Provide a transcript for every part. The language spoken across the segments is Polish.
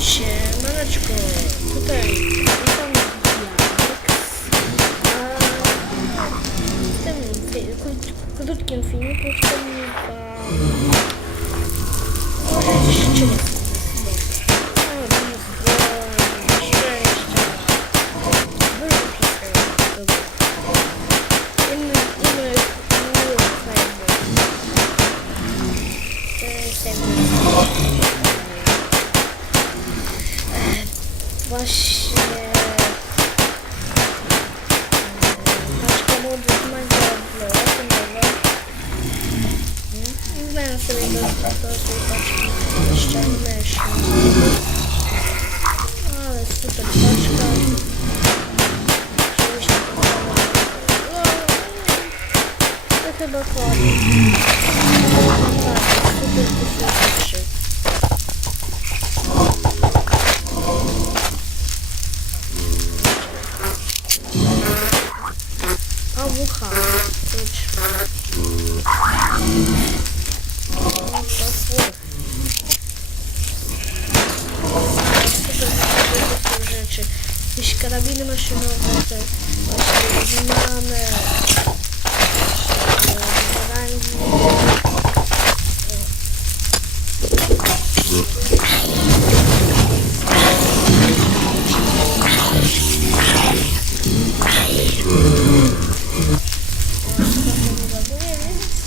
Siemaneczko, tutaj witam A w tym krótkim filmiku chcę wam powiedzieć czy O, Bizon, Właśnie paczka modów Minecraft nowa. Nie znałem sobie do, do tej paczki jeszcze myszy. Ale super paczka. Oczywiście to samo. O, To chyba koniec. Tak, super super mucha. rzeczy. Jakieś karabiny maszynowe, te właśnie wymiane, rangi.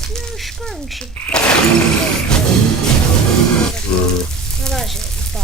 No już kończy. Mm. Na razie, pa.